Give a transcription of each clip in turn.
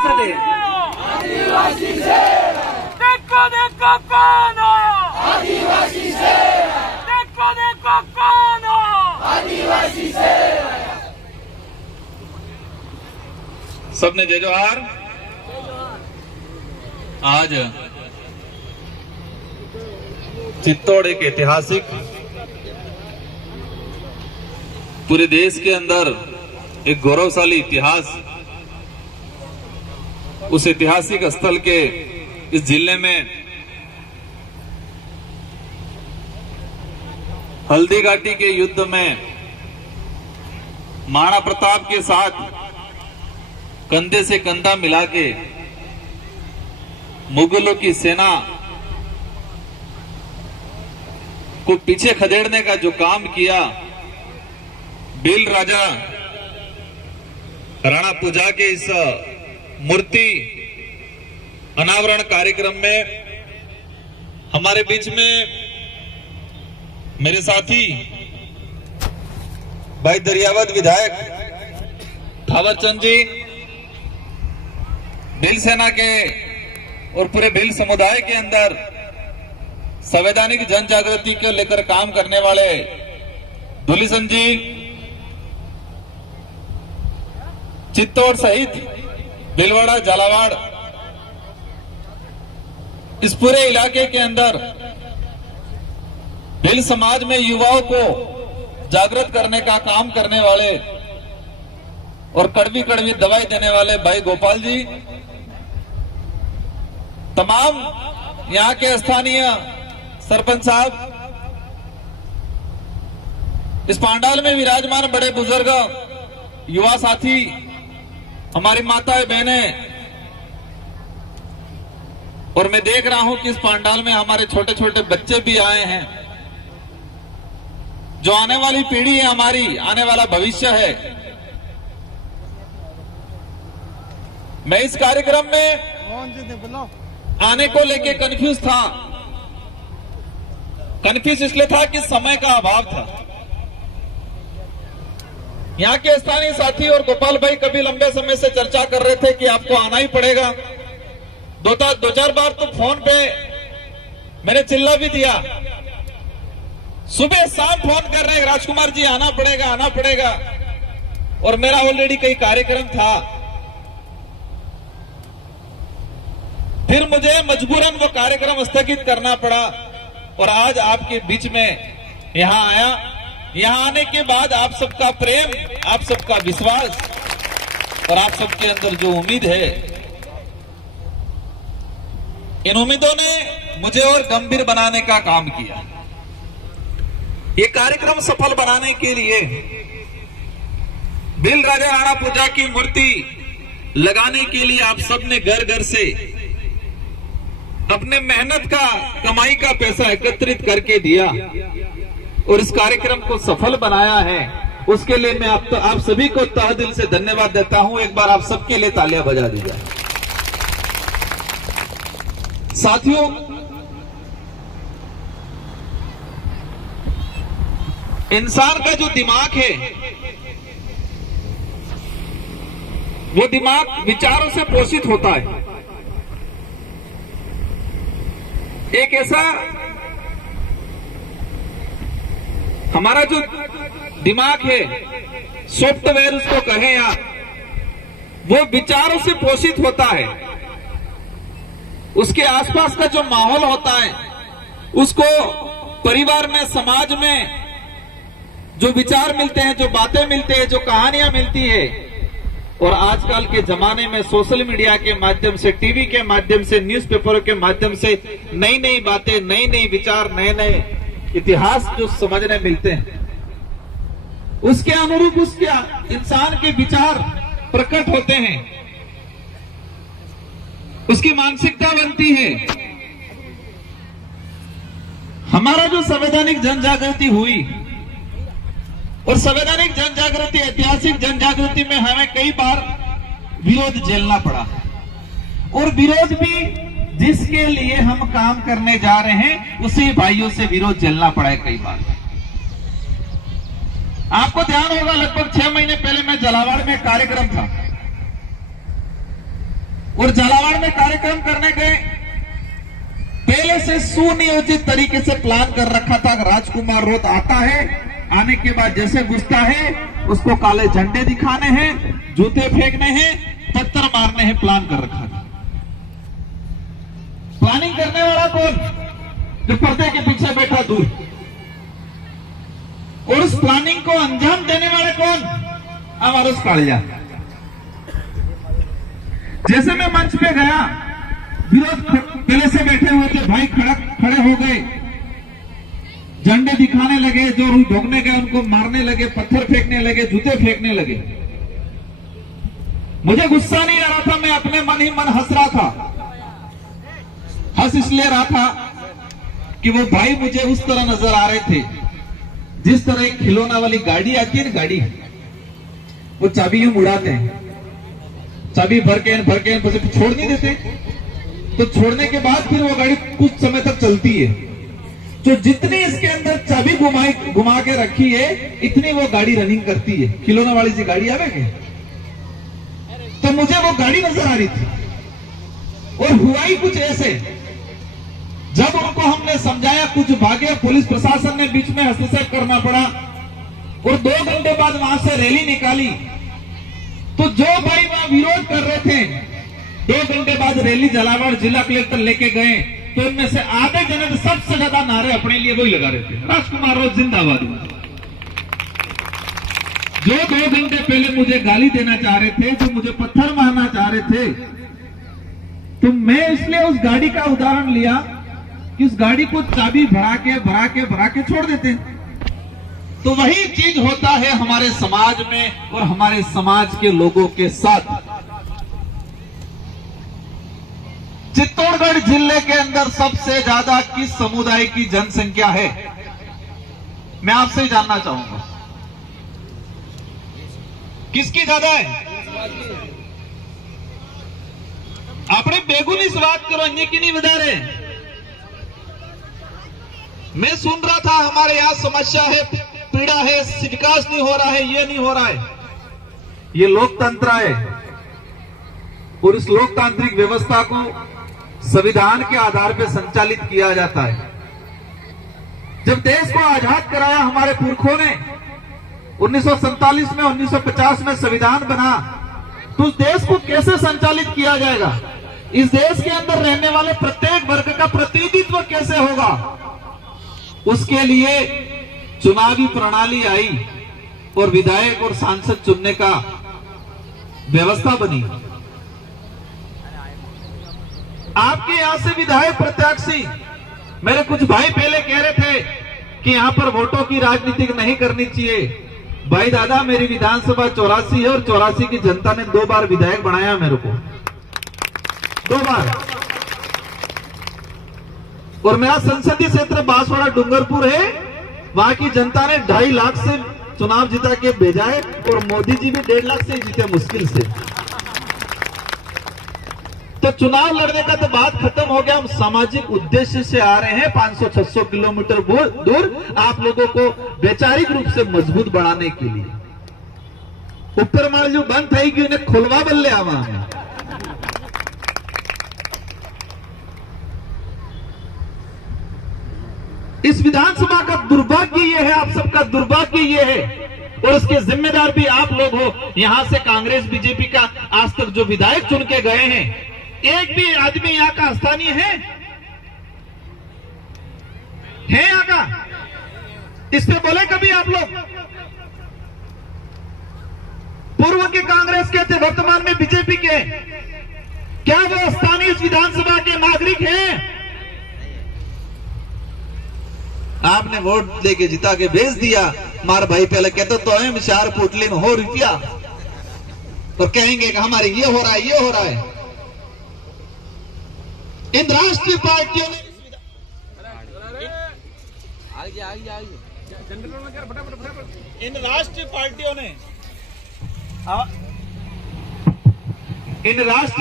संसदे आदिवासी शेर देखो देखो कौन आया, आदिवासी शेर देखो देखो कौन आया। आदिवासी शेर सबने जय जोहार। आज चित्तौड़ एक ऐतिहासिक, पूरे देश के अंदर एक गौरवशाली इतिहास, उस ऐतिहासिक स्थल के इस जिले में हल्दी घाटी के युद्ध में महाराणा प्रताप के साथ कंधे से कंधा मिला के मुगलों की सेना को पीछे खदेड़ने का जो काम किया, भील राजा राणा पूजा के इस मूर्ति अनावरण कार्यक्रम में हमारे बीच में मेरे साथी भाई दरियावत विधायक थावरचंद जी, भील सेना के और पूरे भील समुदाय के अंदर संवैधानिक जन जागृति को लेकर काम करने वाले धुलीसन जी, चित्तौड़ सहित भीलवाड़ा, झालावाड़, इस पूरे इलाके के अंदर भील समाज में युवाओं को जागृत करने का काम करने वाले और कड़वी कड़वी दवाई देने वाले भाई गोपाल जी, तमाम यहाँ के स्थानीय सरपंच साहब, इस पांडाल में विराजमान बड़े बुजुर्ग, युवा साथी, हमारी माताएं बहनें, और मैं देख रहा हूं कि इस पांडाल में हमारे छोटे छोटे बच्चे भी आए हैं। जो आने वाली पीढ़ी है, हमारी आने वाला भविष्य है। मैं इस कार्यक्रम में आने को लेके कंफ्यूज था। कंफ्यूज इसलिए था कि समय का अभाव था। यहाँ के स्थानीय साथी और गोपाल भाई कभी लंबे समय से चर्चा कर रहे थे कि आपको आना ही पड़ेगा। दो चार बार तो फोन पे मैंने चिल्ला भी दिया, सुबह शाम फोन कर रहे हैं, राजकुमार जी आना पड़ेगा, आना पड़ेगा। और मेरा ऑलरेडी कई कार्यक्रम था। फिर मुझे मजबूरन वो कार्यक्रम स्थगित करना पड़ा और आज आपके बीच में यहां आया। यहां आने के बाद आप सबका प्रेम, आप सबका विश्वास और आप सबके अंदर जो उम्मीद है, इन उम्मीदों ने मुझे और गंभीर बनाने का काम किया। ये कार्यक्रम सफल बनाने के लिए भील राजा राणा पूजा की मूर्ति लगाने के लिए आप सबने घर घर से अपने मेहनत का, कमाई का पैसा एकत्रित करके दिया और इस कार्यक्रम को सफल बनाया है। उसके लिए मैं आप सभी को तहे दिल से धन्यवाद देता हूं। एक बार आप सबके लिए तालियां बजा दीजिए। साथियों, इंसान का जो दिमाग है, वो दिमाग विचारों से पोषित होता है। एक ऐसा हमारा जो दिमाग है, सॉफ्टवेयर उसको कहें या, वो विचारों से पोषित होता है। उसके आसपास का जो माहौल होता है, उसको परिवार में, समाज में जो विचार मिलते हैं, जो बातें मिलते हैं, जो कहानियां मिलती है, और आजकल के जमाने में सोशल मीडिया के माध्यम से, टीवी के माध्यम से, न्यूज़पेपरों के माध्यम से नई नई बातें, नई नई विचार, नए नए इतिहास जो समझने मिलते हैं, उसके अनुरूप उसके इंसान के विचार प्रकट होते हैं, उसकी मानसिकता बनती है। हमारा जो संवैधानिक जन जागृति हुई, और संवैधानिक जन जागृति, ऐतिहासिक जन जागृति में हमें कई बार विरोध झेलना पड़ा, और विरोध भी जिसके लिए हम काम करने जा रहे हैं उसी भाइयों से विरोध झेलना पड़ा है कई बार। आपको ध्यान होगा, लगभग 6 महीने पहले मैं झालावाड़ में कार्यक्रम था। और झालावाड़ में कार्यक्रम करने गए, पहले से सुनियोजित तरीके से प्लान कर रखा था। राजकुमार रोत आता है, आने के बाद जैसे घुसता है उसको काले झंडे दिखाने हैं, जूते फेंकने हैं, पत्थर मारने हैं, प्लान कर रखा था। प्लानिंग करने वाला कौन? जो पर्दे के पीछे बैठा दूर। और उस प्लानिंग को अंजाम देने वाले कौन? हमारा कालिया। जैसे मैं मंच पे गया, विरोध पहले से बैठे हुए थे भाई, खड़े हो गए, झंडे दिखाने लगे, जो ढोकने गए उनको मारने लगे, पत्थर फेंकने लगे, जूते फेंकने लगे। मुझे गुस्सा नहीं आ रहा था, मैं अपने मन ही मन हंस रहा था। हंस इसलिए रहा था कि वो भाई मुझे उस तरह नजर आ रहे थे जिस तरह एक खिलौना वाली गाड़ी आती है ना, गाड़ी, वो चाबी यूं उड़ाते हैं, चाबी भर के छोड़ नहीं देते, तो छोड़ने के बाद फिर वो गाड़ी कुछ समय तक चलती है। तो जितनी इसके अंदर चाबी घुमा के रखी है, इतनी वो गाड़ी रनिंग करती है। खिलौना वाली सी गाड़ी आवेगी, तो मुझे वो गाड़ी नजर आ रही थी। और हुआ ही कुछ ऐसे, जब उनको हमने समझाया, कुछ भागे, पुलिस प्रशासन ने बीच में हस्तक्षेप करना पड़ा और 2 घंटे बाद वहां से रैली निकाली। तो जो भाई वहां विरोध कर रहे थे, 2 घंटे बाद रैली झालावाड़ जिला कलेक्टर लेके गए, तो उनमें से आधे जने तो सबसे ज्यादा नारे अपने लिए वही लगा रहे थे, राजकुमार रोत जिंदाबाद। जो 2 घंटे पहले मुझे गाली देना चाह रहे थे, जो मुझे पत्थर मारना चाह रहे थे, तो मैं इसलिए उस गाड़ी का उदाहरण लिया कि उस गाड़ी को चाबी भरा के छोड़ देते। तो वही चीज होता है हमारे समाज में और हमारे समाज के लोगों के साथ। चित्तौड़गढ़ जिले के अंदर सबसे ज्यादा किस समुदाय की जनसंख्या है? मैं आपसे जानना चाहूंगा, किसकी ज्यादा है? आपने बेगुनी से बात करो, अन्य की नहीं बता रहे। मैं सुन रहा था हमारे यहां समस्या है, पीड़ा है, विकास नहीं हो रहा है, ये नहीं हो रहा है। ये लोकतंत्र है और इस लोकतांत्रिक व्यवस्था को संविधान के आधार पर संचालित किया जाता है। जब देश को आजाद कराया हमारे पुरखों ने 1947 में, 1950 में संविधान बना, तो उस देश को कैसे संचालित किया जाएगा? इस देश के अंदर रहने वाले प्रत्येक वर्ग का प्रतिनिधित्व कैसे होगा? उसके लिए चुनावी प्रणाली आई और विधायक और सांसद चुनने का व्यवस्था बनी। आपके यहां से विधायक प्रत्याशी, मेरे कुछ भाई पहले कह रहे थे कि यहां पर वोटों की राजनीति नहीं करनी चाहिए। भाई दादा, मेरी विधानसभा 84 है और 84 की जनता ने 2 बार विधायक बनाया मेरे को, 2 बार। और मेरा संसदीय क्षेत्र बांसवाड़ा डूंगरपुर है, वहां की जनता ने 2.5 लाख से चुनाव जिता के भेजा है और मोदी जी भी 1.5 लाख से जीते मुश्किल से। तो चुनाव लड़ने का तो बात खत्म हो गया, हम सामाजिक उद्देश्य से आ रहे हैं 500-600 किलोमीटर दूर आप लोगों को वैचारिक रूप से मजबूत बनाने के लिए। ऊपर मार जो बंद थी कि उन्हें खुलवा बल्ले आवा। इस विधानसभा का दुर्भाग्य ये है, आप सबका दुर्भाग्य ये है, और उसके जिम्मेदार भी आप लोग हो। यहां से कांग्रेस बीजेपी का आज तक जो विधायक चुन के गए हैं, एक भी आदमी यहां का स्थानीय है यहां का? इस पे बोले कभी आप लोग? पूर्व के कांग्रेस के थे, वर्तमान में बीजेपी के, क्या वो स्थानीय विधानसभा के नागरिक हैं? आपने वोट लेके जिता के भेज दिया। मार भाई पहले कहते तो है 4 पोटली में हो रुपया, और कहेंगे कि हमारे ये हो रहा है, ये हो रहा है। इन राष्ट्रीय पार्टियों ने इन राष्ट्रीय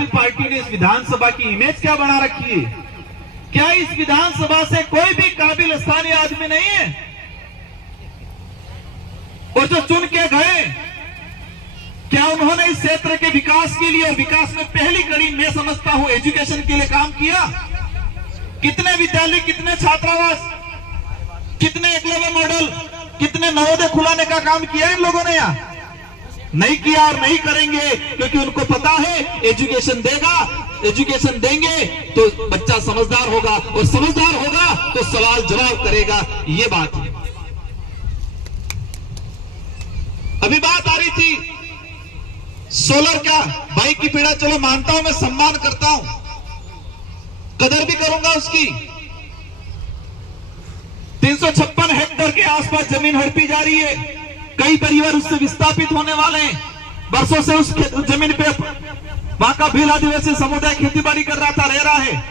पार्टियों ने इस विधानसभा की इमेज क्या बना रखी है? क्या इस विधानसभा से कोई भी काबिल स्थानीय आदमी नहीं है? और जो चुन के गए क्या उन्होंने इस क्षेत्र के विकास के लिए और विकास में पहली कड़ी मैं समझता हूं एजुकेशन के लिए काम किया? कितने विद्यालय, कितने छात्रावास, कितने एकलव्य मॉडल, कितने नवोदय खुलाने का काम किया इन लोगों ने? यहाँ नहीं किया और नहीं करेंगे, क्योंकि उनको पता है एजुकेशन देंगे तो बच्चा समझदार होगा, और समझदार होगा तो सवाल जवाब करेगा। ये बात है। अभी बात आ रही थी सोलर का, भाई की पीड़ा चलो मानता हूं, मैं सम्मान करता हूं, कदर भी करूंगा उसकी। 356 हेक्टेयर के आसपास जमीन हड़पी जा रही है, कई परिवार उससे विस्थापित होने वाले हैं। बरसों से उस जमीन पे वहां का भील आदिवासी समुदाय खेतीबाड़ी कर रहा था, रह रहा है।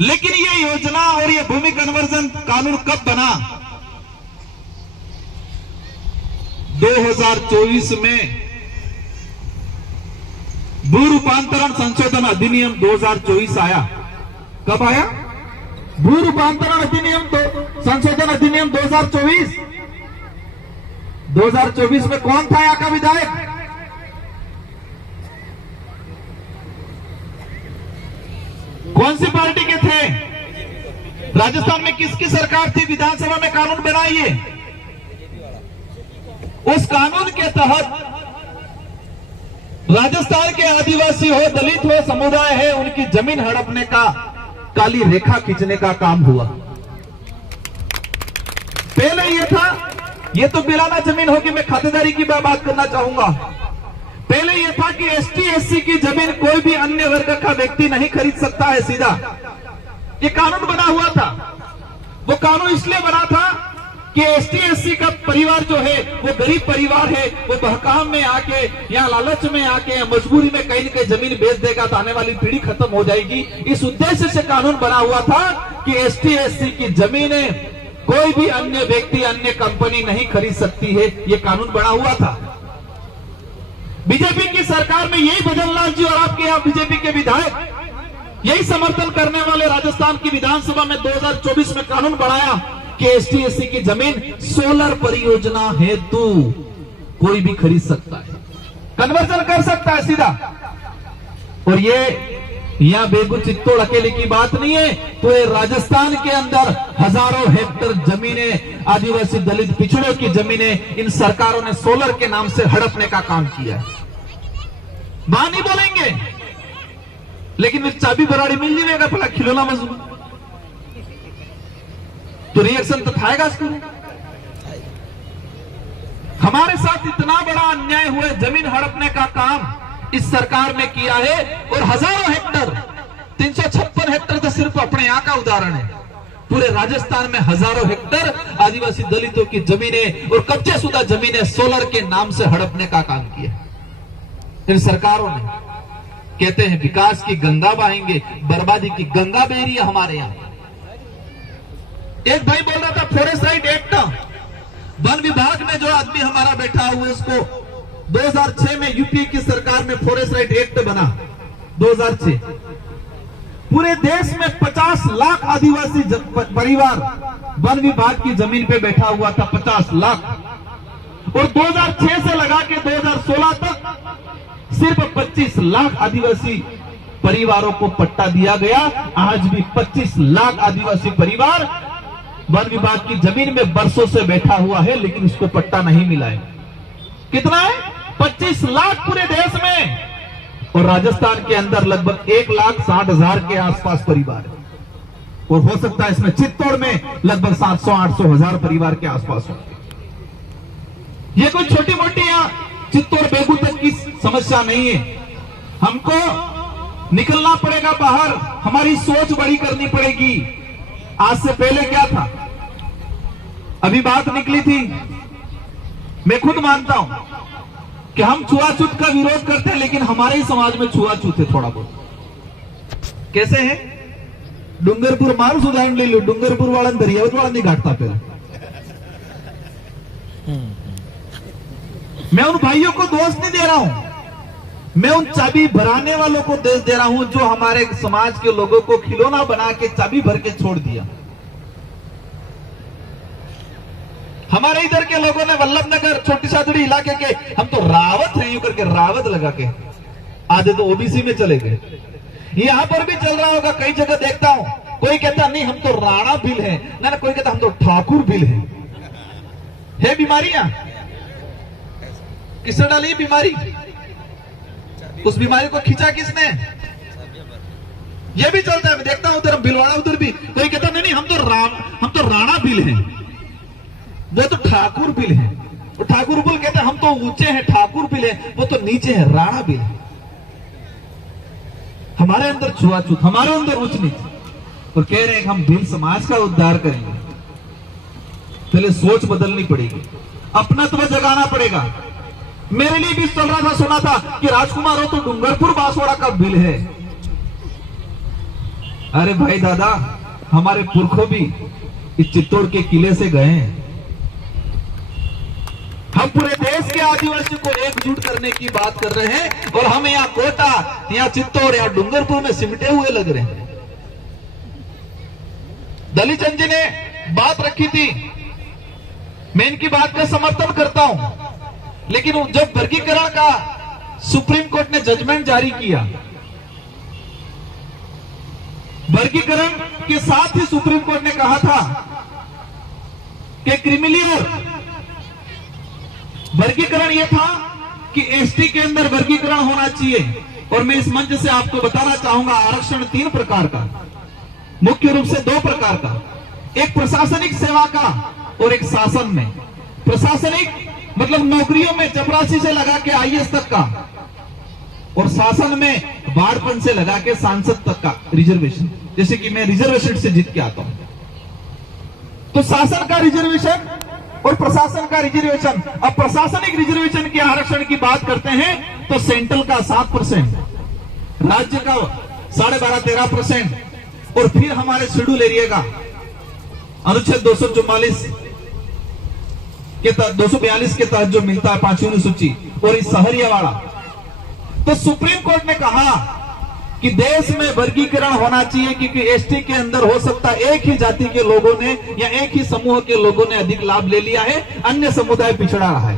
लेकिन ये योजना और ये भूमि कन्वर्जन कानून कब बना? 2024 में भू रूपांतरण संशोधन अधिनियम 2024 आया। कब आया? भू रूपांतरण अधिनियम संशोधन अधिनियम 2024। 2024 में कौन था यहाँ का विधायक? कौन सी पार्टी के थे? राजस्थान में किसकी सरकार थी? विधानसभा में कानून बनाइए। उस कानून के तहत राजस्थान के आदिवासी हो, दलित हो, समुदाय है, उनकी जमीन हड़पने का, काली रेखा खींचने का काम हुआ। पहले ये था, ये तो बिलाना जमीन होगी, मैं खातेदारी की बात करना चाहूंगा। पहले यह था कि एसटी एससी की जमीन कोई भी अन्य वर्ग का व्यक्ति नहीं खरीद सकता है सीधा। ये कानून बना हुआ था। वो कानून इसलिए बना था कि एसटी एससी का परिवार जो है वो गरीब परिवार है, वो बहकाम में आके या लालच में आके या मजबूरी में कहीं न कहीं जमीन बेच देगा तो आने वाली पीढ़ी खत्म हो जाएगी। इस उद्देश्य से कानून बना हुआ था कि एसटी एससी की जमीनें कोई भी अन्य व्यक्ति, अन्य कंपनी नहीं खरीद सकती है। ये कानून बना हुआ था। बीजेपी की सरकार में यही भजनलाल जी और आपके यहां बीजेपी के विधायक यही समर्थन करने वाले राजस्थान की विधानसभा में 2024 में कानून बनाया कि एसटी एससी की जमीन सोलर परियोजना हेतु कोई भी खरीद सकता है, कन्वर्जन कर सकता है सीधा। और ये यहां बेगू चित्तौड़ अकेले की बात नहीं है, तो ये राजस्थान के अंदर हजारों हेक्टेयर जमीनें, आदिवासी दलित पिछड़ों की जमीनें इन सरकारों ने सोलर के नाम से हड़पने का काम किया है। मां नहीं बोलेंगे, लेकिन चाबी बराड़ी मिल नहीं रहेगा, भला खिलौना मजबूत तो रिएक्शन तो थाएगा इसको। हमारे साथ इतना बड़ा अन्याय हुआ, जमीन हड़पने का काम इस सरकार ने किया है। और हजारों हेक्टर, 356 हेक्टर तो सिर्फ अपने यहां का उदाहरण है, पूरे राजस्थान में हजारों हेक्टर आदिवासी दलितों की जमीनें और कब्जेशुदा जमीनें सोलर के नाम से हड़पने का काम किया इन सरकारों ने। कहते हैं विकास की गंगा बहाएंगे, बर्बादी की गंगा बह रही है हमारे यहां। एक भाई बोल रहा था फॉरेस्ट राइट एक्ट, वन विभाग में जो आदमी हमारा बैठा हुआ है उसको 2006 में यूपी की सरकार में फॉरेस्ट राइट एक्ट बना। 2006 पूरे देश में 50 लाख आदिवासी परिवार वन विभाग की जमीन पे बैठा हुआ था, 50 लाख। और 2006 से लगा के 2016 तक सिर्फ 25 लाख आदिवासी परिवारों को पट्टा दिया गया। आज भी 25 लाख आदिवासी परिवार वन विभाग की जमीन में बरसों से बैठा हुआ है, लेकिन उसको पट्टा नहीं मिला है। कितना है? 25 लाख पूरे देश में। और राजस्थान के अंदर लगभग 1,60,000 के आसपास परिवार है, और हो सकता है इसमें चित्तौड़ में लगभग 700-800 हजार परिवार के आसपास हो। ये कोई छोटी मोटी या चित्तौड़ बेगू तक की समस्या नहीं है। हमको निकलना पड़ेगा बाहर, हमारी सोच बड़ी करनी पड़ेगी। आज से पहले क्या था? अभी बात निकली थी, मैं खुद मानता हूं कि हम छुआछूत का विरोध करते हैं, लेकिन हमारे ही समाज में छुआछूत है थोड़ा बहुत। कैसे है? डूंगरपुर मारूस उदाहरण ले लो, डूंगरपुर वाला दरियावत वाला नहीं घाटता पहले। मैं उन भाइयों को दोष नहीं दे रहा हूं, मैं उन चाबी भराने वालों को दोष दे रहा हूं जो हमारे समाज के लोगों को खिलौना बना के चाबी भर के छोड़ दिया। हमारे इधर के लोगों ने वल्लभनगर छोटी सादड़ी इलाके के हम तो रावत हैं यूं करके रावत लगा के आधे तो ओबीसी में चले गए। यहां पर भी चल रहा होगा, कई जगह देखता हूं, कोई कहता नहीं हम तो राणा बिल है, ना कोई कहता हम तो ठाकुर बिल है बीमारियां। किसने डाली बीमारी? उस बीमारी को खींचा किसने? ये भी चलता है, मैं देखता हूं उधर भिलवाड़ा, उधर भी कोई कहता नहीं हम तो राणा बिल है, वो तो ठाकुर बिल है। तो ठाकुर बिल कहते हम तो ऊंचे हैं, ठाकुर बिल है वो तो नीचे है, राणा बिल है। हमारे अंदर छुआछूत, हमारे अंदर ऊंच नीच, और कह रहे हैं कि हम भील समाज का उद्धार करेंगे। पहले सोच बदलनी पड़ेगी, अपनत्व जगाना पड़ेगा। मेरे लिए भी चल रहा था, सुना था कि राजकुमार हो तो डूंगरपुर बांसवाड़ा का बिल है। अरे भाई दादा, हमारे पुरखों भी इस चित्तौड़ के किले से गए हैं। हम पूरे देश के आदिवासी को एकजुट करने की बात कर रहे हैं और हम यहाँ कोटा, यहाँ चित्तौड़, यहाँ डूंगरपुर में सिमटे हुए लग रहे हैं। दलीप चंद जी ने बात रखी थी, मैं इनकी बात का समर्थन करता हूं, लेकिन जब वर्गीकरण का सुप्रीम कोर्ट ने जजमेंट जारी किया, वर्गीकरण के साथ ही सुप्रीम कोर्ट ने कहा था कि क्रिमिलियर वर्गीकरण यह था कि एसटी के अंदर वर्गीकरण होना चाहिए। और मैं इस मंच से आपको बताना चाहूंगा, आरक्षण 3 प्रकार का, मुख्य रूप से 2 प्रकार का, एक प्रशासनिक सेवा का और एक शासन में। प्रशासनिक मतलब नौकरियों में चपरासी से लगा के आईएएस तक का, और शासन में बाढ़पन से लगा के सांसद तक का रिजर्वेशन। जैसे कि मैं रिजर्वेशन से जीत के आता हूं, तो शासन का रिजर्वेशन और प्रशासन का रिजर्वेशन। अब प्रशासनिक रिजर्वेशन के आरक्षण की बात करते हैं तो सेंट्रल का 7%, राज्य का 12.5-13%, और फिर हमारे शेड्यूल एरिया का अनुच्छेद 242 के तहत 242 के तहत जो मिलता है 5वीं अनुसूची, और इस सहरिया वाला। तो सुप्रीम कोर्ट ने कहा कि देश में वर्गीकरण होना चाहिए, क्योंकि एसटी के अंदर हो सकता है एक ही जाति के लोगों ने या एक ही समूह के लोगों ने अधिक लाभ ले लिया है, अन्य समुदाय पिछड़ा रहा है।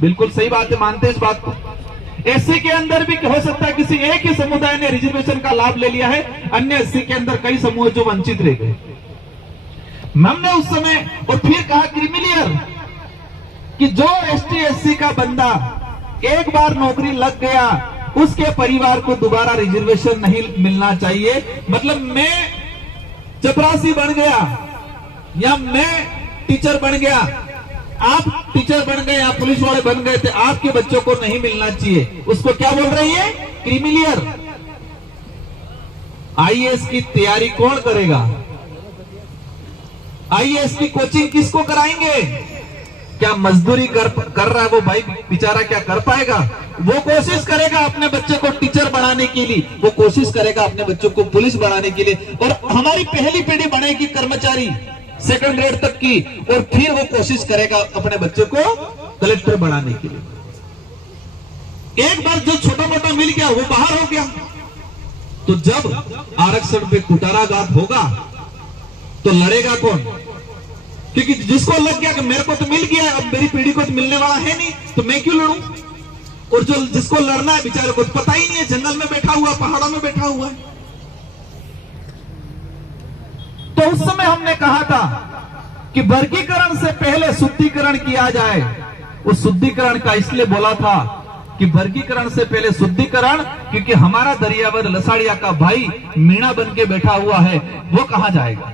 बिल्कुल सही बात है, मानते हैं इस बात को। एससी के अंदर भी हो सकता है किसी एक ही समुदाय ने रिजर्वेशन का लाभ ले लिया है, अन्य एससी के अंदर कई समूह जो वंचित रह गए। हमने उस समय और फिर कहा क्रिमिलियर कि जो एसटी एससी का बंदा एक बार नौकरी लग गया, उसके परिवार को दोबारा रिजर्वेशन नहीं मिलना चाहिए। मतलब मैं चपरासी बन गया या मैं टीचर बन गया, आप टीचर बन गए, आप पुलिस वाले बन गए थे, आपके बच्चों को नहीं मिलना चाहिए। उसको क्या बोल रही है? क्रिमिलियर। आईएएस की तैयारी कौन करेगा? आईएएस की कोचिंग किसको कराएंगे? क्या मजदूरी कर रहा है वो भाई बेचारा क्या कर पाएगा? वो कोशिश करेगा अपने बच्चे को टीचर बनाने के लिए, वो कोशिश करेगा अपने बच्चों को पुलिस बनाने के लिए, और हमारी पहली पीढ़ी बनेगी कर्मचारी 2nd ग्रेड तक की, और फिर वो कोशिश करेगा अपने बच्चे को कलेक्टर बनाने के लिए। एक बार जो छोटा मोटा मिल गया वो बाहर हो गया। तो जब आरक्षण पे कुटाराघात होगा तो लड़ेगा कौन? क्योंकि जिसको लग गया कि मेरे को तो मिल गया, अब मेरी पीढ़ी को तो मिलने वाला है नहीं, तो मैं क्यों लड़ूं? और जो जिसको लड़ना है बेचारे को पता ही नहीं है, जंगल में बैठा हुआ, पहाड़ों में बैठा हुआ है। तो उस समय हमने कहा था कि वर्गीकरण से पहले शुद्धिकरण किया जाए। उस शुद्धिकरण का इसलिए बोला था कि वर्गीकरण से पहले शुद्धिकरण, क्योंकि हमारा दरियावर लसाड़िया का भाई मीणा बन के बैठा हुआ है, वो कहां जाएगा?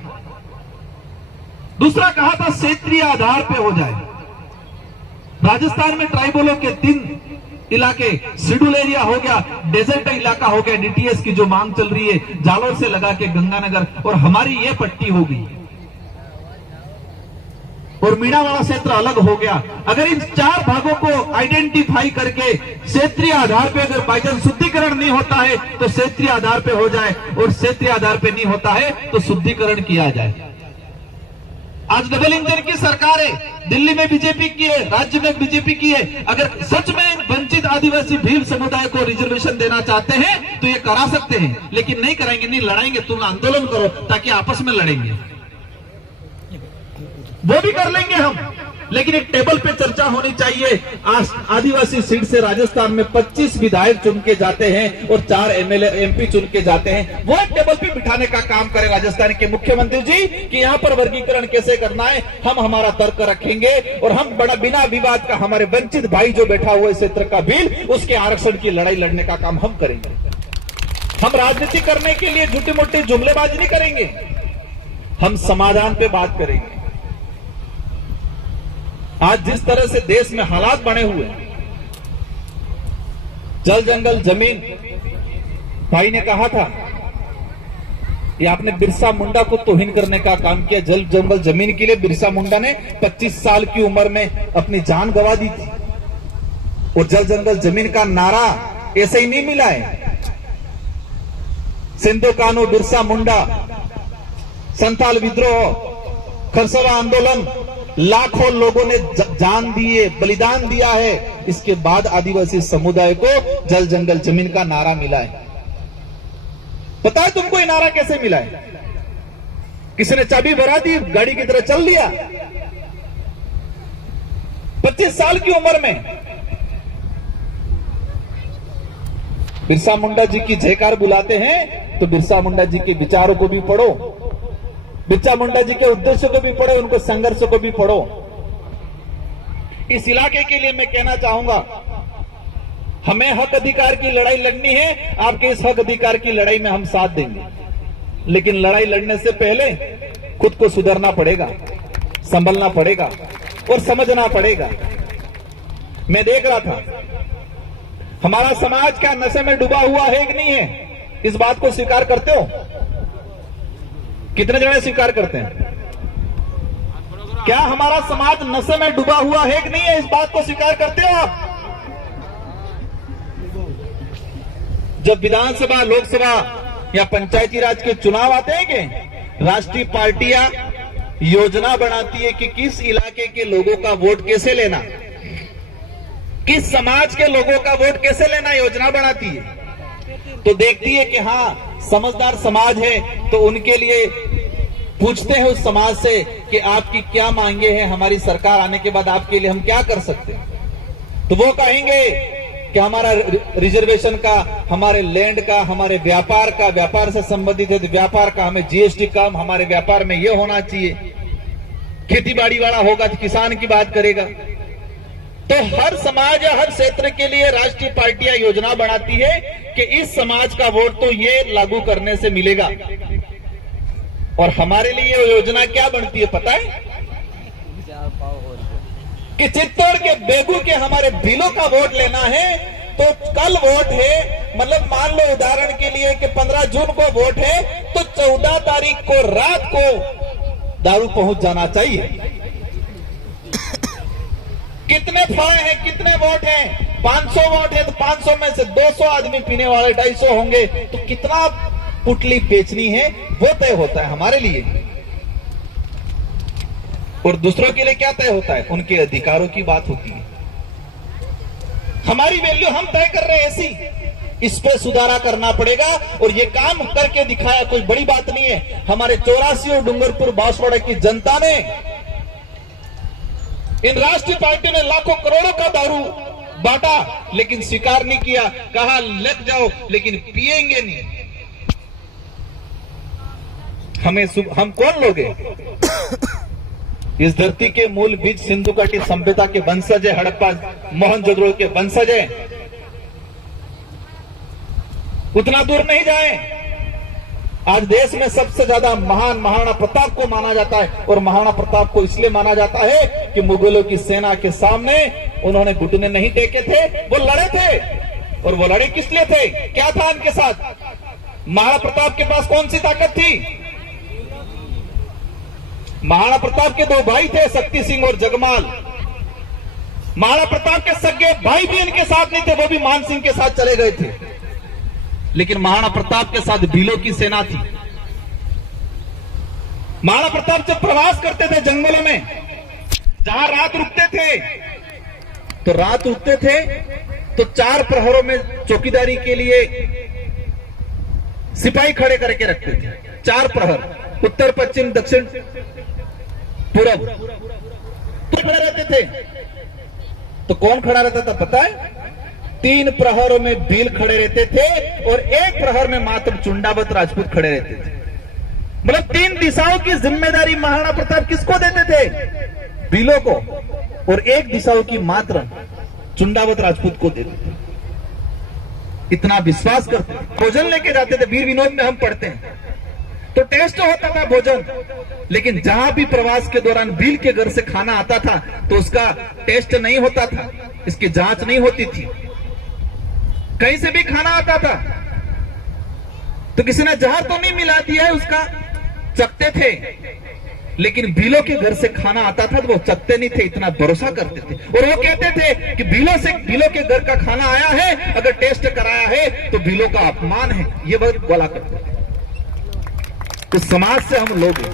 दूसरा कहा था क्षेत्रीय आधार पे हो जाए। राजस्थान में ट्राइबलों के 3 इलाके, शेड्यूल एरिया हो गया, डेजर्ट इलाका हो गया, डीटीएस की जो मांग चल रही है, जालोर से लगा के गंगानगर, और हमारी ये पट्टी होगी, और मीणा वाला क्षेत्र अलग हो गया। अगर इन 4 भागों को आइडेंटिफाई करके क्षेत्रीय आधार पे अगर बाईचांस शुद्धिकरण नहीं होता है तो क्षेत्रीय आधार पे हो जाए, और क्षेत्रीय आधार पे नहीं होता है तो शुद्धिकरण किया जाए। आज डबल इंजन की सरकार है, दिल्ली में बीजेपी की है, राज्य में बीजेपी की है। अगर सच में वंचित आदिवासी भील समुदाय को रिजर्वेशन देना चाहते हैं तो ये करा सकते हैं, लेकिन नहीं कराएंगे, नहीं लड़ाएंगे। तुम आंदोलन करो ताकि आपस में लड़ेंगे, वो भी कर लेंगे हम, लेकिन एक टेबल पे चर्चा होनी चाहिए। आदिवासी सीट से राजस्थान में 25 विधायक चुन के जाते हैं और 4 एमएलए एमपी चुन के जाते हैं। वो एक टेबल पे बिठाने का काम करे राजस्थान के मुख्यमंत्री जी कि यहाँ पर वर्गीकरण कैसे करना है, हम हमारा तर्क रखेंगे और हम बड़ा बिना विवाद का हमारे वंचित भाई जो बैठा हुआ इस क्षेत्र का बिल, उसके आरक्षण की लड़ाई लड़ने का काम हम करेंगे। हम राजनीति करने के लिए झूठी मोटी जुमलेबाजी नहीं करेंगे, हम समाधान पे बात करेंगे। आज जिस तरह से देश में हालात बने हुए, जल जंगल जमीन, भाई ने कहा था कि आपने बिरसा मुंडा को तौहीन करने का काम किया। जल जंगल जमीन के लिए बिरसा मुंडा ने 25 साल की उम्र में अपनी जान गंवा दी थी और जल जंगल जमीन का नारा ऐसे ही नहीं मिला है। सिंधु कानू, बिरसा मुंडा, संथाल विद्रोह, खरसवा आंदोलन, लाखों लोगों ने जान दिए, बलिदान दिया है। इसके बाद आदिवासी समुदाय को जल जंगल जमीन का नारा मिला है। पता है तुमको ये नारा कैसे मिला है? किसी ने चाबी भरा दी, गाड़ी की तरह चल दिया। 25 साल की उम्र में बिरसा मुंडा जी की जयकार बुलाते हैं तो बिरसा मुंडा जी के विचारों को भी पढ़ो, बिरसा मुंडा जी के उद्देश्य को भी पढ़ो, उनको संघर्ष को भी पढ़ो। इस इलाके के लिए मैं कहना चाहूंगा, हमें हक अधिकार की लड़ाई लड़नी है। आपके इस हक अधिकार की लड़ाई में हम साथ देंगे, लेकिन लड़ाई लड़ने से पहले खुद को सुधरना पड़ेगा, संभलना पड़ेगा और समझना पड़ेगा। मैं देख रहा था हमारा समाज क्या नशे में डूबा हुआ है कि नहीं है? इस बात को स्वीकार करते हो? कितने जने स्वीकार करते हैं? क्या हमारा समाज नशे में डूबा हुआ है कि नहीं है? इस बात को स्वीकार करते हो आप? जब विधानसभा, लोकसभा या पंचायती राज के चुनाव आते हैं कि राष्ट्रीय पार्टियां योजना बनाती है कि किस इलाके के लोगों का वोट कैसे लेना, किस समाज के लोगों का वोट कैसे लेना, योजना बनाती है। तो देखती है कि हाँ समझदार समाज है तो उनके लिए पूछते हैं उस समाज से कि आपकी क्या मांगे हैं, हमारी सरकार आने के बाद आपके लिए हम क्या कर सकते हैं। तो वो कहेंगे कि हमारा रिजर्वेशन का, हमारे लैंड का, हमारे व्यापार का, व्यापार से संबंधित है तो व्यापार का, हमें जीएसटी कम, हमारे व्यापार में ये होना चाहिए। खेती बाड़ी वाला होगा तो किसान की बात करेगा। तो हर समाज या हर क्षेत्र के लिए राष्ट्रीय पार्टियां योजना बनाती है कि इस समाज का वोट तो ये लागू करने से मिलेगा। और हमारे लिए ये योजना क्या बनती है पता है? कि चित्तौड़ के बेगू के हमारे भीलों का वोट लेना है तो कल वोट है, मतलब मान लो उदाहरण के लिए कि 15 जून को वोट है तो 14 तारीख को रात को दारू पहुंच जाना चाहिए। कितने फड़े हैं, कितने वोट हैं? 500 वोट है तो 500 में से 200 आदमी पीने वाले, 250 होंगे तो कितना पुटली बेचनी है वो तय होता है हमारे लिए। और दूसरों के लिए क्या तय होता है? उनके अधिकारों की बात होती है। हमारी वैल्यू हम तय कर रहे हैं ऐसी, इस पे सुधारा करना पड़ेगा और ये काम करके दिखाया, कोई बड़ी बात नहीं है। हमारे 84 और डूंगरपुर बांसवाड़ा की जनता ने, इन राष्ट्रीय पार्टी ने लाखों करोड़ों का दारू बांटा लेकिन स्वीकार नहीं किया, कहा लग जाओ लेकिन पिएंगे नहीं। हम कौन लोग हैं? इस धरती के मूल बीज सिंधु घाटी सभ्यता के वंशज है, हड़प्पा मोहनजोदड़ो के वंशज है। उतना दूर नहीं जाए। आज देश में सबसे ज्यादा महान महाराणा प्रताप को माना जाता है और महाराणा प्रताप को इसलिए माना जाता है कि मुगलों की सेना के सामने उन्होंने घुटने नहीं टेके थे, वो लड़े थे। और वो लड़े किस लिए थे? क्या था उनके साथ? महाराणा प्रताप के पास कौन सी ताकत थी? महाराणा प्रताप के 2 भाई थे, शक्ति सिंह और जगमाल। महाराणा प्रताप के सगे भाई भी इनके साथ नहीं थे, वो भी मान सिंह के साथ चले गए थे। लेकिन महाराणा प्रताप के साथ भीलों की सेना थी। महाराणा प्रताप जब प्रवास करते थे जंगलों में, जहां रात रुकते थे तो 4 प्रहरों में चौकीदारी के लिए सिपाही खड़े करके रखते थे। 4 प्रहर, उत्तर, पश्चिम, दक्षिण, पूरब। तो खड़े रहते थे। तो कौन खड़ा रहता था पता है? 3 प्रहरों में भील खड़े रहते थे और 1 प्रहर में मात्र चुंडावत राजपूत खड़े रहते थे। मतलब 3 दिशाओं की जिम्मेदारी महाराणा प्रताप किसको देते थे? भीलों को, और 1 दिशाओं की मात्र चुंडावत राजपूत को देते थे। इतना विश्वास करते थे। भोजन लेके जाते थे, वीर विनोद में हम पढ़ते हैं तो टेस्ट होता था भोजन, लेकिन जहां भी प्रवास के दौरान भील के घर से खाना आता था तो उसका टेस्ट नहीं होता था, इसकी जांच नहीं होती थी। कहीं से भी खाना आता था तो किसी ने जहर तो नहीं मिला दिया है उसका, चखते थे। लेकिन भीलों के घर से खाना आता था तो वो चखते नहीं थे, इतना भरोसा करते थे। और वो कहते थे कि भीलों के घर का खाना आया है, अगर टेस्ट कराया है तो भीलों का अपमान है, ये बात बोला करते थे। तो समाज से हम लोग हैं।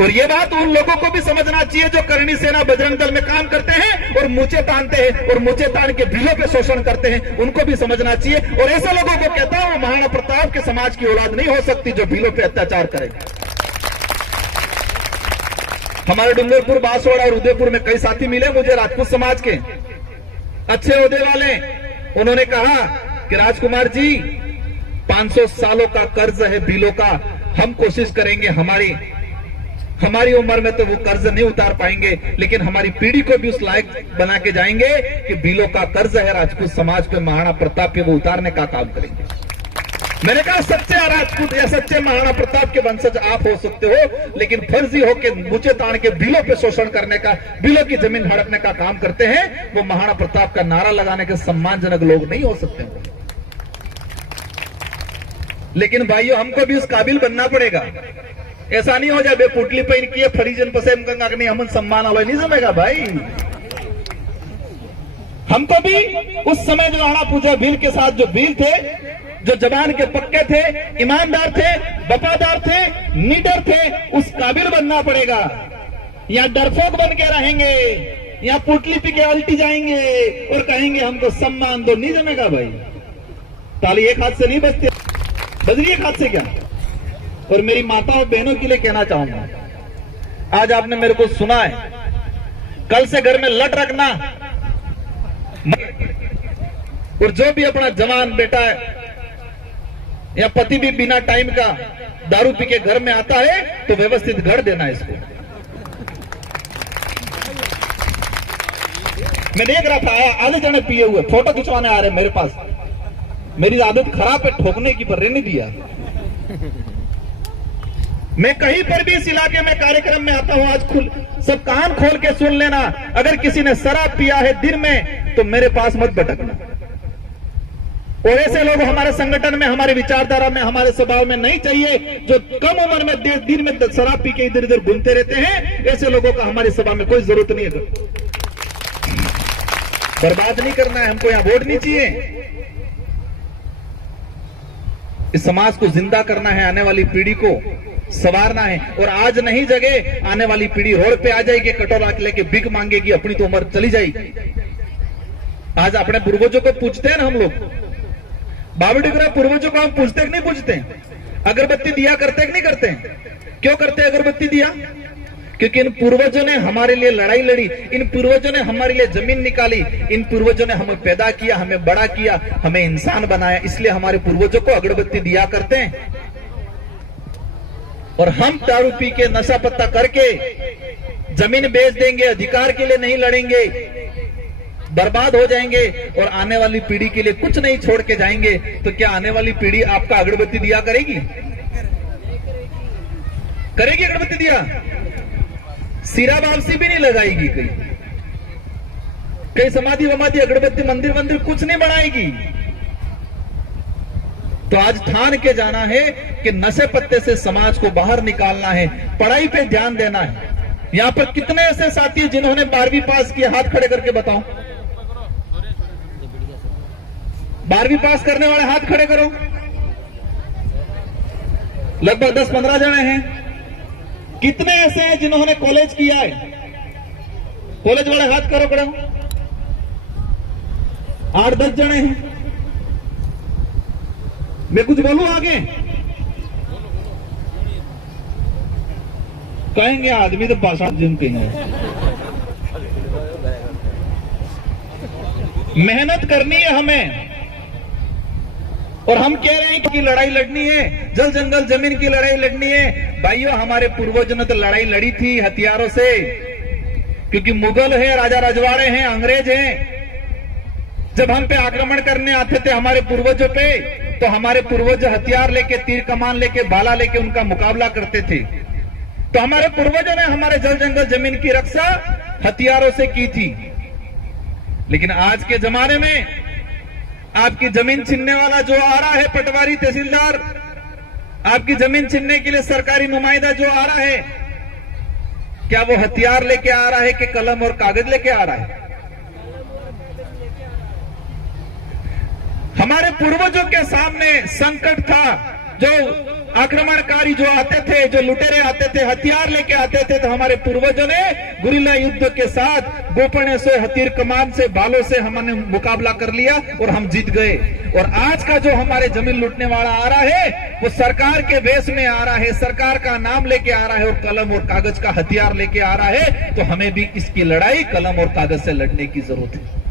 और ये बात उन लोगों को भी समझना चाहिए जो करणी सेना बजरंग दल में काम करते हैं और मूंछें तानते हैं और मूंछें तान के भीलों पे शोषण करते हैं, उनको भी समझना चाहिए। और ऐसे लोगों को कहता हूं, महाराणा प्रताप के समाज की औलाद नहीं हो सकती जो भीलों पे अत्याचार करे। हमारे डूंगरपुर, बांसवाड़ा और उदयपुर में कई साथी मिले मुझे राजपूत समाज के अच्छे ओहदे वाले। उन्होंने कहा कि राजकुमार जी 500 सालों का कर्ज है भीलों का, हम कोशिश करेंगे, हमारी उम्र में तो वो कर्ज नहीं उतार पाएंगे, लेकिन हमारी पीढ़ी को भी उस लायक बना के जाएंगे कि भीलों का कर्ज है राजपूत समाज पे, महाराणा प्रताप पे, वो उतारने का काम करेंगे। मैंने कहा सच्चे राजपूत या सच्चे महाराणा प्रताप के वंशज आप हो सकते हो, लेकिन फर्जी हो के मूंछें तान के भीलों पे शोषण करने का, भीलों की जमीन हड़पने का काम करते हैं, वो महाराणा प्रताप का नारा लगाने के सम्मानजनक लोग नहीं हो सकते। लेकिन भाइयों, हमको भी उस काबिल बनना पड़ेगा। ऐसा नहीं हो जाए बे पुटली पहन की फरीजन पसेम गंगा नहीं, हम सम्मान वाला नहीं जमेगा भाई। हमको भी उस समय जो राणा पूजा भील के साथ जो भील थे, जो जबान के पक्के थे, ईमानदार थे, वफादार थे, निडर थे, उस काबिल बनना पड़ेगा। या डरपोक बन के रहेंगे, या पुटली पी के उल्टी जाएंगे और कहेंगे हमको सम्मान दो, नहीं जमेगा भाई। ताली एक हाथ से नहीं बजती, बजरी एक हाथ से क्या। और मेरी माताओं बहनों के लिए कहना चाहूंगा, आज आपने मेरे को सुना है, कल से घर में लट रखना। और जो भी अपना जवान बेटा है या पति भी बिना टाइम का दारू पी के घर में आता है तो व्यवस्थित घर देना इसको। मैं देख रहा था आधे जने पिए हुए फोटो खिंचवाने आ रहे मेरे पास। मेरी आदत खराब है ठोकने की, पर रहने दिया। मैं कहीं पर भी इस इलाके में कार्यक्रम में आता हूं, आज सब कान खोल के सुन लेना, अगर किसी ने शराब पिया है दिन में तो मेरे पास मत भटकना। और ऐसे लोग हमारे संगठन में, हमारे विचारधारा में, हमारे स्वभाव में नहीं चाहिए, जो कम उम्र में दिन में शराब पी के इधर उधर घूमते रहते हैं। ऐसे लोगों का हमारी सभा में कोई जरूरत नहीं है। बर्बाद नहीं करना है हमको, यहां वोट नहीं चाहिए। इस समाज को जिंदा करना है, आने वाली पीढ़ी को संवारना है। और आज नहीं जगे, आने वाली पीढ़ी रोड पे आ जाएगी, कटोरा लेके भीख मांगेगी, अपनी तो उम्र चली जाएगी। आज अपने पूर्वजों को पूछते हैं ना हम लोग, बाबा पूर्वजों को हम पूछते कि नहीं पूछते? अगरबत्ती दिया करते कि नहीं करते? क्यों करते अगरबत्ती दिया? क्योंकि इन पूर्वजों ने हमारे लिए लड़ाई लड़ी, इन पूर्वजों ने हमारे लिए जमीन निकाली, इन पूर्वजों ने हमें पैदा किया, हमें बड़ा किया, हमें इंसान बनाया, इसलिए हमारे पूर्वजों को अगरबत्ती दिया करते हैं। और हम दारू पी के नशा पत्ता करके जमीन बेच देंगे, अधिकार के लिए नहीं लड़ेंगे, बर्बाद हो जाएंगे और आने वाली पीढ़ी के लिए कुछ नहीं छोड़ के जाएंगे, तो क्या आने वाली पीढ़ी आपका अगरबत्ती दिया करेगी? करेगी अगरबत्ती दिया? सिरा वापसी भी नहीं लगाएगी, कहीं समाधि वमाधि अगरबत्ती मंदिर वंदिर कुछ नहीं बनाएगी। तो आज ठान के जाना है कि नशे पत्ते से समाज को बाहर निकालना है, पढ़ाई पे ध्यान देना है। यहां पर कितने ऐसे साथी हैं जिन्होंने 12वीं पास किया? हाथ खड़े करके बताओ। 12वीं पास करने वाले हाथ खड़े करो। लगभग 10-15 जने हैं। कितने ऐसे हैं जिन्होंने कॉलेज किया है? कॉलेज वाले हाथ करो खड़े। 8-10 जने हैं। मैं कुछ बोलूं आगे? कहेंगे आदमी तो पाषाण जिन कहेंगे। मेहनत करनी है हमें, और हम कह रहे हैं कि लड़ाई लड़नी है, जल जंगल जमीन की लड़ाई लड़नी है। भाइयों, हमारे पूर्वजों ने तो लड़ाई लड़ी थी हथियारों से, क्योंकि मुगल है, राजा रजवाड़े हैं, अंग्रेज हैं। जब हम पे आक्रमण करने आते थे हमारे पूर्वजों पे, तो हमारे पूर्वज हथियार लेके, तीर कमान लेके, भाला लेके उनका मुकाबला करते थे। तो हमारे पूर्वजों ने हमारे जल जंगल जमीन की रक्षा हथियारों से की थी। लेकिन आज के जमाने में आपकी जमीन छीनने वाला जो आ रहा है, पटवारी तहसीलदार, आपकी जमीन छीनने के लिए सरकारी नुमाइंदा जो आ रहा है, क्या वो हथियार लेके आ रहा है कि कलम और कागज लेके आ रहा है? हमारे पूर्वजों के सामने संकट था, जो आक्रमणकारी जो आते थे, जो लुटेरे आते थे, हथियार लेके आते थे, तो हमारे पूर्वजों ने गुरिल्ला युद्ध के साथ गोपने से, हथियार कमान से, भालों से हमने मुकाबला कर लिया और हम जीत गए। और आज का जो हमारे जमीन लूटने वाला आ रहा है, वो सरकार के वेश में आ रहा है, सरकार का नाम लेके आ रहा है और कलम और कागज का हथियार लेके आ रहा है। तो हमें भी इसकी लड़ाई कलम और कागज से लड़ने की जरूरत है।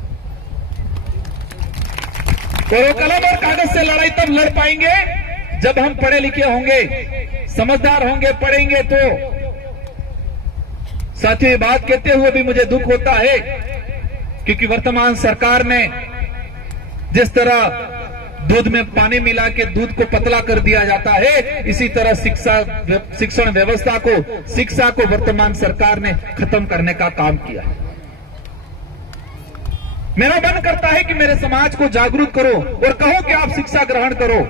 तो कलम और कागज से लड़ाई तब लड़ पाएंगे जब हम पढ़े लिखे होंगे, समझदार होंगे, पढ़ेंगे। तो साथियों, ये बात कहते हुए भी मुझे दुख होता है, क्योंकि वर्तमान सरकार ने जिस तरह दूध में पानी मिला के दूध को पतला कर दिया जाता है, इसी तरह शिक्षण व्यवस्था को, शिक्षा को वर्तमान सरकार ने खत्म करने का काम किया है। मेरा मन करता है कि मेरे समाज को जागरूक करो और कहो कि आप शिक्षा ग्रहण करो,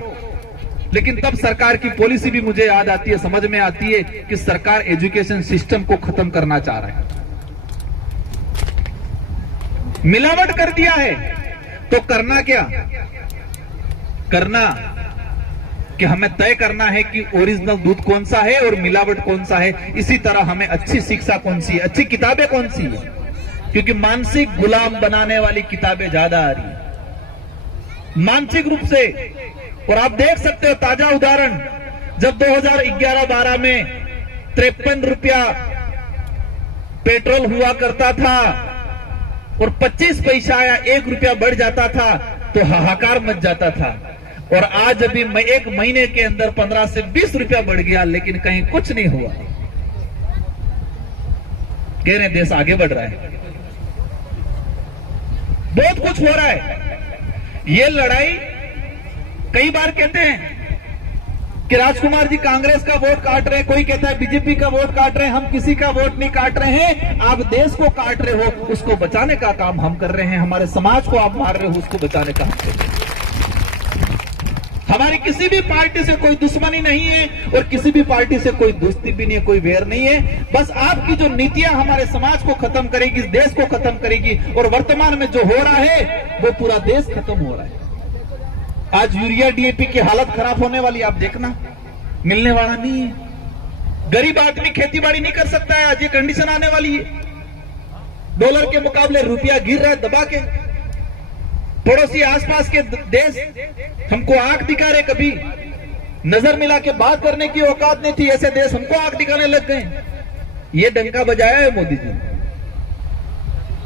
लेकिन तब सरकार की पॉलिसी भी मुझे याद आती है, समझ में आती है कि सरकार एजुकेशन सिस्टम को खत्म करना चाह रहा है, मिलावट कर दिया है। तो करना क्या? करना कि हमें तय करना है कि ओरिजिनल दूध कौन सा है और मिलावट कौन सा है। इसी तरह हमें अच्छी शिक्षा कौन सी है, अच्छी किताबें कौन सी है, क्योंकि मानसिक गुलाम बनाने वाली किताबें ज्यादा आ रही है मानसिक रूप से। और आप देख सकते हो ताजा उदाहरण, जब 2011-12 में 53 रुपया पेट्रोल हुआ करता था और 25 पैसा या 1 रुपया बढ़ जाता था, तो हाहाकार मच जाता था। और आज अभी एक महीने के अंदर 15 से 20 रुपया बढ़ गया, लेकिन कहीं कुछ नहीं हुआ। कह रहे देश आगे बढ़ रहा है, बहुत कुछ हो रहा है। ये लड़ाई कई बार कहते हैं कि राजकुमार जी कांग्रेस का वोट काट रहे हैं, कोई कहता है बीजेपी का वोट काट रहे हैं। हम किसी का वोट नहीं काट रहे हैं, आप देश को काट रहे हो, उसको बचाने का काम हम कर रहे हैं। हमारे समाज को आप मार रहे हो, उसको बचाने का हम कर रहे हैं। हमारी किसी भी पार्टी से कोई दुश्मनी नहीं है और किसी भी पार्टी से कोई दोस्ती भी नहीं है, कोई वैर नहीं है। बस आपकी जो नीतियां हमारे समाज को खत्म करेगी, देश को खत्म करेगी। और वर्तमान में जो हो रहा है वो पूरा देश खत्म हो रहा है। आज यूरिया डीएपी की हालत खराब होने वाली, आप देखना, मिलने वाला नहीं है। गरीब आदमी खेती बाड़ी नहीं कर सकता है, आज ये कंडीशन आने वाली है। डॉलर के मुकाबले रुपया गिर रहा है दबा के। पड़ोसी आसपास के देश हमको आंख दिखा रहे, कभी नजर मिला के बात करने की औकात नहीं थी, ऐसे देश हमको आंख दिखाने लग गए। ये डंका बजाया है मोदी जी।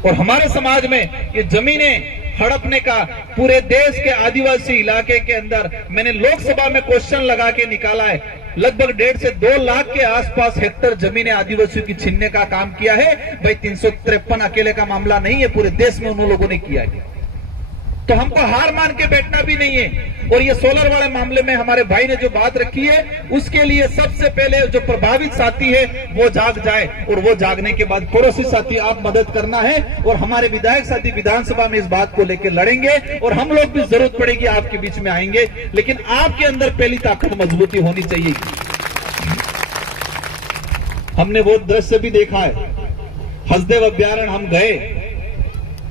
और हमारे समाज में ये जमीनें हड़पने का पूरे देश के आदिवासी इलाके के अंदर मैंने लोकसभा में क्वेश्चन लगा के निकाला है, लगभग 1.5 से 2 लाख के आसपास हेक्टेयर जमीनें आदिवासियों की छीनने का काम किया है। भाई 353 अकेले का मामला नहीं है, पूरे देश में उन लोगों ने किया है। तो हमको हार मान के बैठना भी नहीं है। और ये सोलर वाले मामले में हमारे भाई ने जो बात रखी है, उसके लिए सबसे पहले जो प्रभावित साथी है वो जाग जाए, और वो जागने के बाद पड़ोसी साथी आप मदद करना है। और हमारे विधायक साथी विधानसभा में इस बात को लेकर लड़ेंगे, और हम लोग भी जरूरत पड़ेगी आपके बीच में आएंगे, लेकिन आपके अंदर पहली ताकत मजबूती होनी चाहिए। हमने वो दृश्य भी देखा है, हसदेव अभ्यारण्य हम गए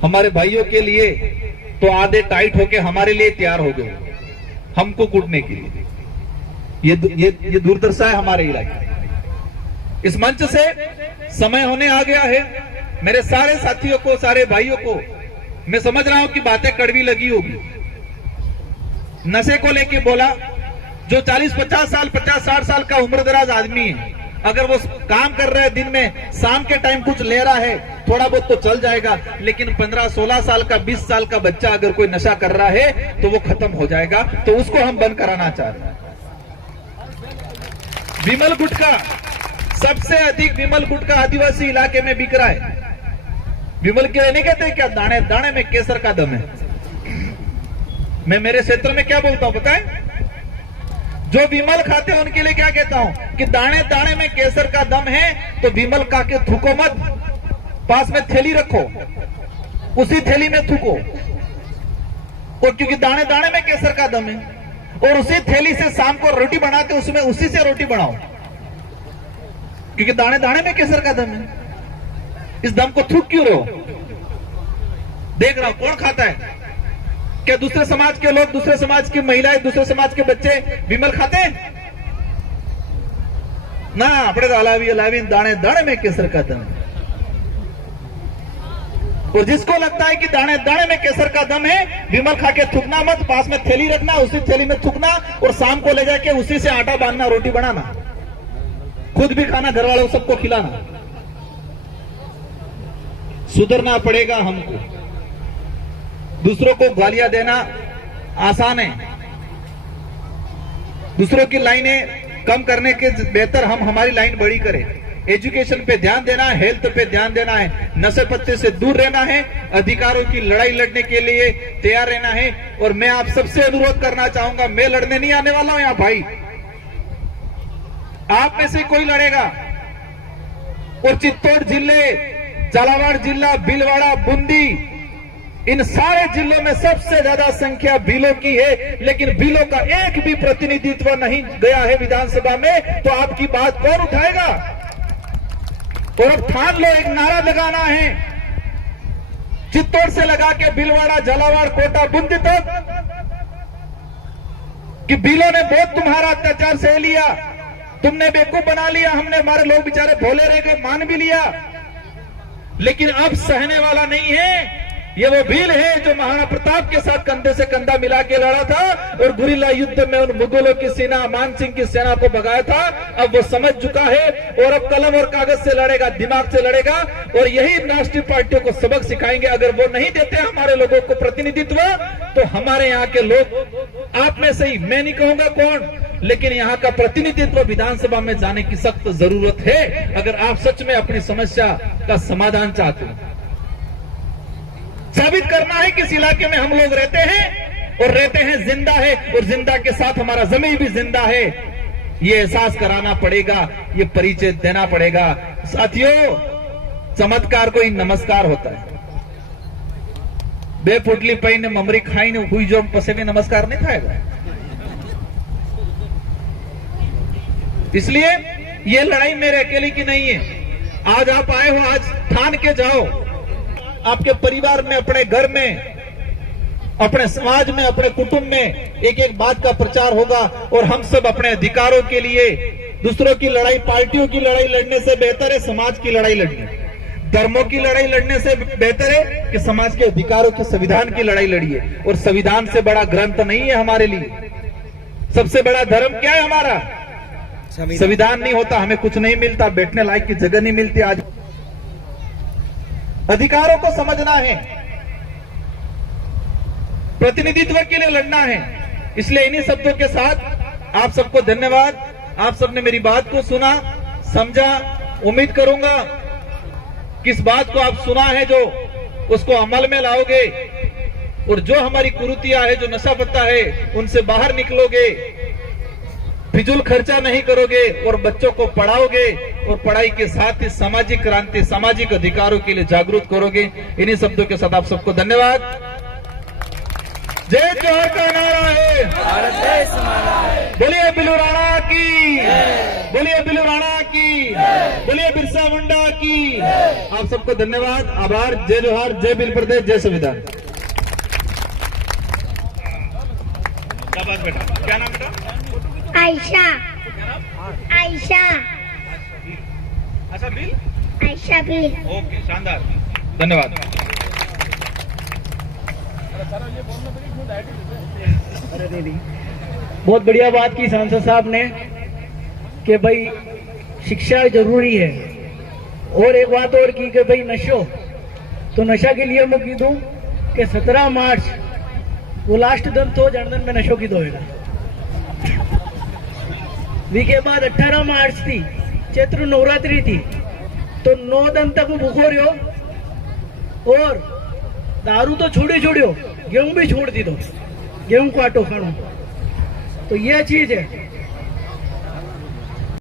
हमारे भाइयों के लिए, तो आधे टाइट होके हमारे लिए तैयार हो गए हमको कूटने के लिए। ये दुर्दशा है हमारे इलाके। इस मंच से समय होने आ गया है। मेरे सारे साथियों को, सारे भाइयों को मैं समझ रहा हूं कि बातें कड़वी लगी होगी। नशे को लेके बोला, जो 40-50 साल 50-60 साल का उम्र दराज आदमी है, अगर वो काम कर रहा है दिन में, शाम के टाइम कुछ ले रहा है, थोड़ा बहुत तो चल जाएगा, लेकिन 15-16 साल का 20 साल का बच्चा अगर कोई नशा कर रहा है तो वो खत्म हो जाएगा। तो उसको हम बंद कराना चाहते हैं। विमल गुटखा, सबसे अधिक विमल गुटखा आदिवासी इलाके में बिक रहा है। विमल के नहीं कहते क्या, दाने दाने में केसर का दम है। मैं मेरे क्षेत्र में क्या बोलता हूं पता है, जो विमल खाते हैं उनके लिए क्या कहता हूं कि दाने दाने में केसर का दम है, तो विमल खा के थूको मत, पास में थैली रखो, उसी थैली में थूको। और क्योंकि दाने दाने में केसर का दम है, और उसी थैली से शाम को रोटी बनाते उसमें उसी से रोटी बनाओ, क्योंकि दाने दाने में केसर का दम है। इस दम को थूक क्यों रहे हो? देख रहा हूं कौन खाता है। क्या दूसरे समाज के लोग, दूसरे समाज की महिलाएं, दूसरे समाज के बच्चे विमल खाते हैं ना? अपने तो अलावी दाने दाने में केसर का दम। और जिसको लगता है कि दाने दाने में केसर का दम है, विमल खा के थूकना मत, पास में थैली रखना, उसी थैली में थूकना, और शाम को ले जाके उसी से आटा बांधना, रोटी बनाना, खुद भी खाना, घर वालों सबको खिलाना। सुधरना पड़ेगा हमको। दूसरों को गालियां देना आसान है, दूसरों की लाइनें कम करने के बेहतर हम हमारी लाइन बड़ी करें। एजुकेशन पे ध्यान देना है, हेल्थ पे ध्यान देना है, नशे पत्ते से दूर रहना है, अधिकारों की लड़ाई लड़ने के लिए तैयार रहना है। और मैं आप सबसे अनुरोध करना चाहूंगा, मैं लड़ने नहीं आने वाला हूं यहां भाई, आप में से कोई लड़ेगा। और चित्तौड़ जिले, झालावाड़ जिला, भीलवाड़ा, बूंदी, इन सारे जिलों में सबसे ज्यादा संख्या भीलों की है, लेकिन भीलों का एक भी प्रतिनिधित्व नहीं गया है विधानसभा में। तो आपकी बात कौन उठाएगा? और अब ठान लो, एक नारा लगाना है, चित्तौड़ से लगा के भीलवाड़ा, झालावाड़, कोटा, बूंदी तक, कि भीलों ने बहुत तुम्हारा अत्याचार सह लिया, तुमने बेवकूफ बना लिया, हमने, हमारे लोग बेचारे भोले रह गए, मान भी लिया, लेकिन अब सहने वाला नहीं है। ये वो भील है जो महाराणा प्रताप के साथ कंधे से कंधा मिला के लड़ा था और गुरिल्ला युद्ध में उन मुगलों की सेना, मान सिंह की सेना को भगाया था। अब वो समझ चुका है और अब कलम और कागज से लड़ेगा, दिमाग से लड़ेगा। और यही राष्ट्रीय पार्टियों को सबक सिखाएंगे। अगर वो नहीं देते हमारे लोगों को प्रतिनिधित्व, तो हमारे यहाँ के लोग, आप में से ही, मैं नहीं कहूंगा कौन, लेकिन यहाँ का प्रतिनिधित्व विधानसभा में जाने की सख्त जरूरत है, अगर आप सच में अपनी समस्या का समाधान चाहते हो। साबित करना है कि इस इलाके में हम लोग रहते हैं और रहते हैं, जिंदा है, और जिंदा के साथ हमारा जमीन भी जिंदा है। ये एहसास कराना पड़ेगा, ये परिचय देना पड़ेगा। साथियों, चमत्कार कोई नमस्कार होता है। बेपुटली पई ने ममरी खाई ने हुई जो पसे में नमस्कार नहीं खाएगा। इसलिए ये लड़ाई मेरे अकेले की नहीं है। आज आप आए हो, आज ठान के जाओ, आपके परिवार में, अपने घर में, अपने समाज में, अपने कुटुंब में एक एक बात का प्रचार होगा। और हम सब अपने अधिकारों के लिए दूसरों की लड़ाई, पार्टियों की लड़ाई लड़ने से बेहतर है समाज की लड़ाई लड़नी। धर्मों की लड़ाई लड़ने से बेहतर है कि समाज के अधिकारों के, संविधान की लड़ाई लड़िए। और संविधान से बड़ा ग्रंथ नहीं है हमारे लिए। सबसे बड़ा धर्म क्या है हमारा? संविधान नहीं होता, हमें कुछ नहीं मिलता, बैठने लायक की जगह नहीं मिलती। आज अधिकारों को समझना है, प्रतिनिधित्व के लिए लड़ना है। इसलिए इन्हीं शब्दों के साथ आप सबको धन्यवाद। आप सबने मेरी बात को सुना, समझा। उम्मीद करूंगा कि इस बात को आप सुना है जो उसको अमल में लाओगे, और जो हमारी कुरीतियां है, जो नशा पत्ता है, उनसे बाहर निकलोगे, फिजूल खर्चा नहीं करोगे और बच्चों को पढ़ाओगे, और पढ़ाई के साथ ही सामाजिक क्रांति, सामाजिक अधिकारों के लिए जागरूक करोगे। इन्हीं शब्दों के साथ आप सबको धन्यवाद। जय जोहर का नारा है, भारत देश हमारा है। बोलिए बिल्लू राणा की, बोलिए बिल्लू राणा की, बोलिए बिरसा मुंडा की। आप सबको धन्यवाद, आभार। जय जोहर, जय बिल प्रदेश, जय संविधान। बेटा क्या नाम बेटा? आयशा। आयशा। अच्छा बिल, आयशा बिल। ओके, शानदार, धन्यवाद। बहुत बढ़िया बात की सांसद साहब ने कि भाई शिक्षा जरूरी है। और एक बात और की कि भाई नशो, तो नशा के लिए मैं कीधूं कि 17 मार्च वो लास्ट दिन तो जनधन में नशो की होएगा। वी के बाद 18 मार्च थी, चैत्र नवरात्रि थी, तो 9 दिन तक भूखो रहो और दारू तो छोड़ियो, गेहूं भी छोड़ दी दो, गेहूं को आटो खानो। तो यह चीज है